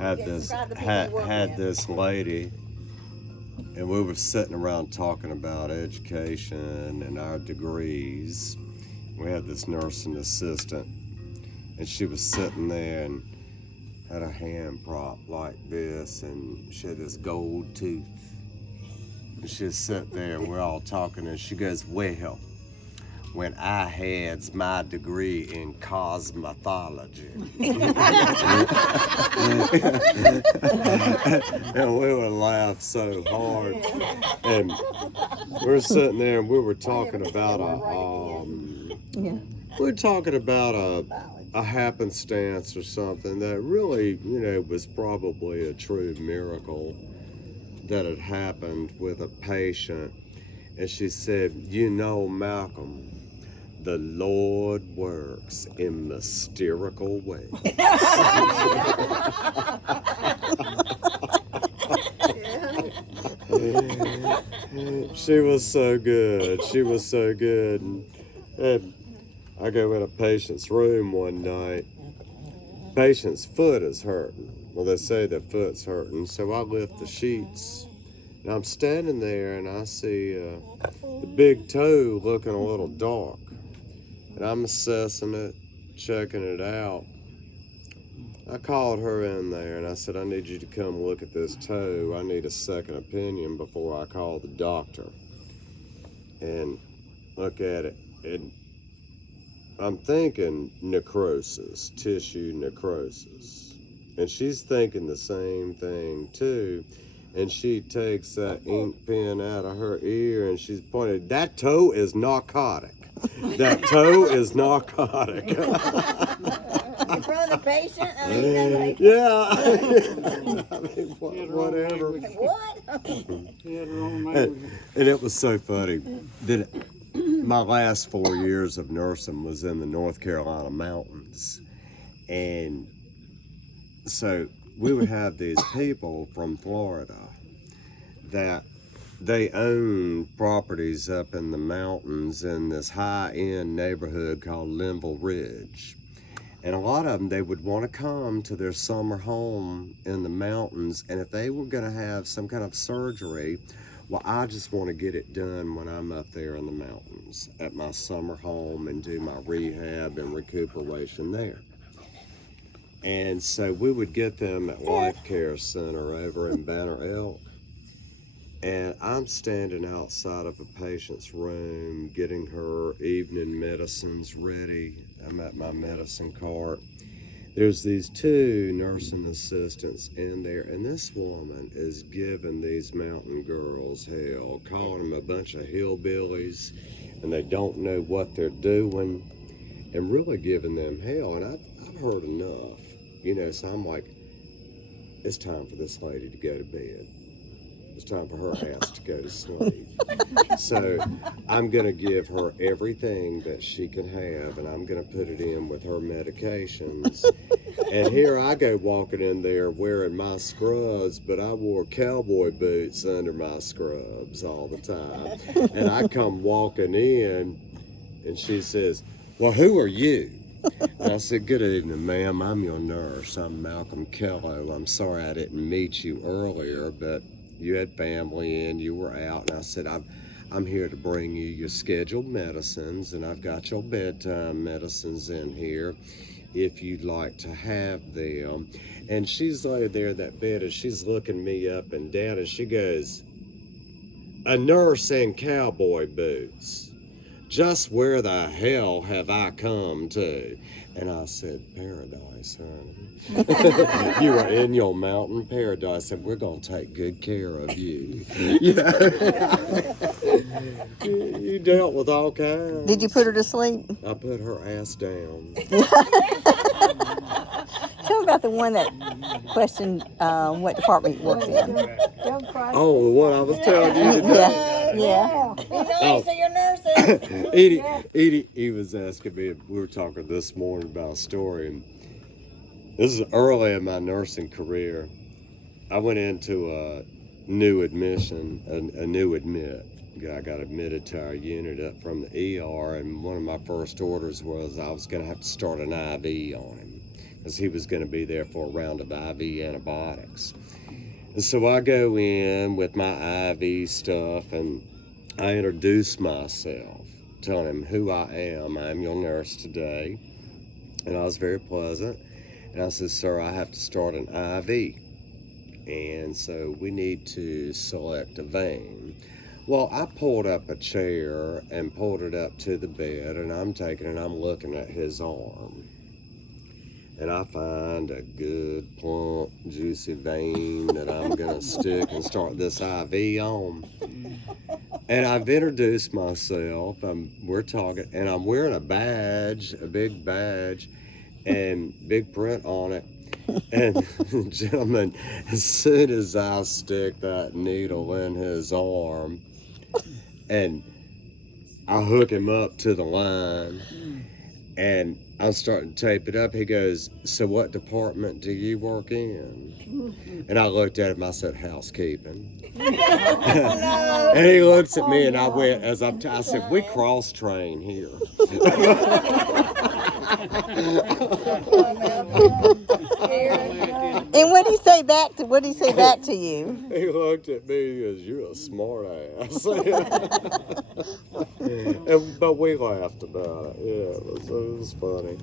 had this lady, and we were sitting around talking about education and our degrees. We had this nursing assistant, and she was sitting there and had her hand propped like this, and she had this gold tooth. And she was sitting there, and we're all talking, and she goes, "Well, when I had my degree in cosmetology." And we would laugh so hard. And we were sitting there and we were talking about a happenstance or something that really, was probably a true miracle that had happened with a patient. And she said, "Malcolm, the Lord works in mysterical ways." She was so good. She was so good. And I go in a patient's room one night. Patient's foot is hurting. Well, they say their foot's hurting. So I lift the sheets. And I'm standing there and I see the big toe looking a little dark. And I'm assessing it, checking it out. I called her in there and I said, "I need you to come look at this toe. I need a second opinion before I call the doctor." And look at it. And I'm thinking necrosis, tissue necrosis. And she's thinking the same thing too. And she takes that ink pen out of her ear and she's pointing, "That toe is narcotic. That toe is narcotic." In front of the patient? I mean, yeah. I mean, whatever. What? And it was so funny that my last 4 years of nursing was in the North Carolina mountains. And so we would have these people from Florida that they own properties up in the mountains in this high-end neighborhood called Linville Ridge. And a lot of them, they would want to come to their summer home in the mountains, and if they were going to have some kind of surgery, well, I just want to get it done when I'm up there in the mountains at my summer home and do my rehab and recuperation there. And so we would get them at Life Care Center over in Banner Elk. And I'm standing outside of a patient's room getting her evening medicines ready. I'm at my medicine cart. There's these two nursing assistants in there, and this woman is giving these mountain girls hell, calling them a bunch of hillbillies, and they don't know what they're doing, and really giving them hell. And I've heard enough, so I'm like, it's time for this lady to go to bed. It's time for her ass to go to sleep. So I'm going to give her everything that she can have, and I'm going to put it in with her medications. And here I go walking in there wearing my scrubs, but I wore cowboy boots under my scrubs all the time. And I come walking in, and she says, "Well, who are you?" And I said, "Good evening, ma'am. I'm your nurse. I'm Malcolm Kello. I'm sorry I didn't meet you earlier, but you had family and you were out." And I said, I'm here to bring you your scheduled medicines, and I've got your bedtime medicines in here if you'd like to have them." And she's laid there in that bed and she's looking me up and down, and she goes, "A nurse in cowboy boots. Just where the hell have I come to?" And I said, "Paradise, honey. You are in your mountain paradise, and we're going to take good care of you." You dealt with all kinds. Did you put her to sleep? I put her ass down. Tell me about the one that questioned what department he works in. Oh, the one I was telling you today. Yeah. So you're nursing. Edie, he was asking me, we were talking this morning about a story, and this is early in my nursing career. I went into a new admission, a new admit. I got admitted to our unit up from the ER, and one of my first orders was I was going to have to start an IV on him because he was going to be there for a round of IV antibiotics. And so I go in with my IV stuff, and I introduce myself, telling him who I am. I'm your nurse today. And I was very pleasant. And I said, sir, I have to start an IV. And so we need to select a vein. Well, I pulled up a chair and pulled it up to the bed, and I'm taking it and I'm looking at his arm. And I find a good, plump, juicy vein that I'm going to stick and start this IV on. And I've introduced myself. We're talking, and I'm wearing a badge, a big badge, and big print on it. And gentlemen, as soon as I stick that needle in his arm, and I hook him up to the line, and I'm starting to tape it up, he goes, so what department do you work in? And I looked at him, I said, housekeeping. And he looks at me, and I went, I said, we cross-train here. And what did he say back to you? He looked at me and goes, you're a smart ass. But we laughed about it. Yeah, it was funny.